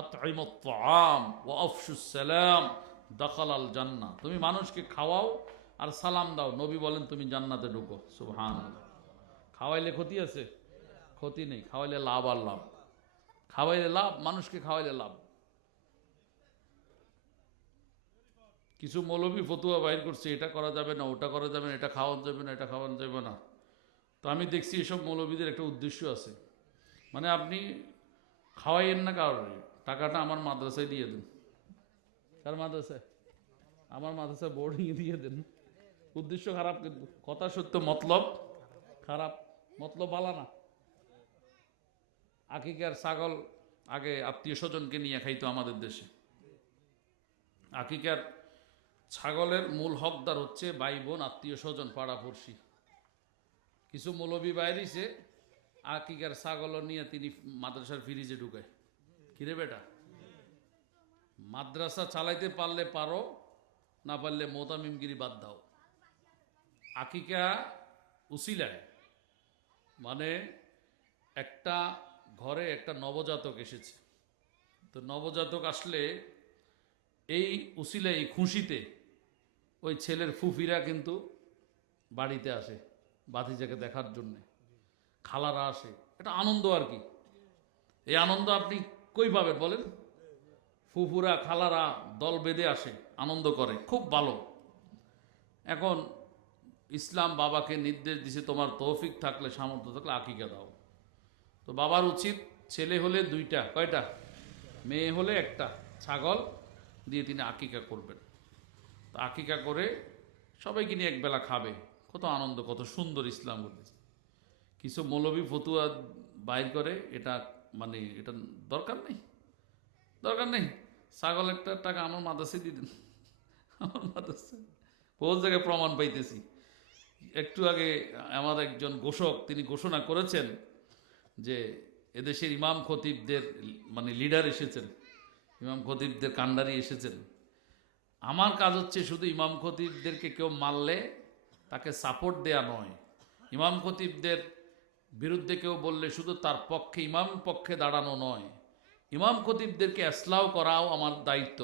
আতঈমুত তাআম ওয়া আফশুস সালাম দাখালাল জান্নাহ, তুমি মানুষকে খাওয়াও আর সালাম দাও, নবী বলেন তুমি জান্নাতে ঢুকো। সুবহানাল্লাহ। খাওয়াইলে ক্ষতি আছে? ক্ষতি নেই, খাওয়াইলে লাভ আর লাভ। খাওয়াইলে লাভ, মানুষকে খাওয়াইলে লাভ। কিছু মৌলবী ফতুয়া বাইর করছে, এটা করা যাবে না, ওটা করা যাবে না, এটা খাওয়ানো যাবে না, এটা খাওয়ানো যাবে না। তো আমি দেখছি এসব মৌলবীদের একটা উদ্দেশ্য আছে, মানে আপনি খাওয়াইয়েন না কারণে, টাকাটা আমার মাদ্রাসায় দিয়ে দেন। কার মাদ্রাসায়? আমার মাদ্রাসায় বোর্ডিংয়ে দিয়ে দেন। উদ্দেশ্য খারাপ, কিন্তু কথা সত্য, মতলব খারাপ, মতলব ভালো না। আকিকার ছাগল আগে আত্মীয় স্বজনকে নিয়ে খাইতো আমাদের দেশে। আকিকার ছাগলের মূল হকদার হচ্ছে ভাই বোন, আত্মীয় স্বজন, পাড়াপড়শি। কিছু মৌলবী বাইরেছে, আকিকার ছাগল নিয়ে তিনি মাদ্রাসার ফ্রিজে ঢুকায়। কিরে বেটা, মাদ্রাসা চালাইতে পারলে পারো, না পারলে মোতামিমগিরি বাদ দাও। আকিকা উসিলায়, মানে একটা ঘরে একটা নবজাতক এসেছে, তো নবজাতক আসলে এই উসিলায়, এই খুশিতে ওই ছেলের ফুফিরা কিন্তু বাড়িতে আসে বাতিজাকে দেখার জন্যে, খালারা আসে, এটা আনন্দ আর কি। এই আনন্দ আপনি কই পাবেন বলেন? ফুফুরা খালারা দল বেঁধে আসে, আনন্দ করে, খুব ভালো। এখন ইসলাম বাবাকে নির্দেশ দিছে, তোমার তৌফিক থাকলে, সামর্থ্য থাকলে আকিকা দাও। তো বাবার উচিত ছেলে হলে দুইটা, কয়টা? মেয়ে হলে একটা ছাগল দিয়ে তিনি আকিকা করবেন। তো আকিকা করে সবাইকে নিয়ে একবেলা খাবে, কত আনন্দ, কত সুন্দর ইসলাম বলেছে। কিছু মৌলবী ফতুয়া বাইর করে, এটা মানে এটা দরকার নেই, দরকার নেই। ছাগল একটা টাকা আমার মাদ্রাসায় দিয়ে দিন, আমার মাদ্রাসায় বহু জায়গায় প্রমাণ পাইতেছি। একটু আগে আমার একজন ঘোষক, তিনি ঘোষণা করেছেন যে এদেশের ইমাম খতিবদের মানে লিডার এসেছেন, ইমাম খতিবদের কান্ডারি এসেছেন। আমার কাজ হচ্ছে শুধু ইমাম খতিবদেরকে কেউ মারলে তাকে সাপোর্ট দেয়া নয়, ইমাম খতিবদের বিরুদ্ধে কেউ বললে শুধু তার পক্ষে, ইমাম পক্ষে দাঁড়ানো নয়, ইমাম খতিবদেরকে ইসলাহ করাও আমার দায়িত্ব।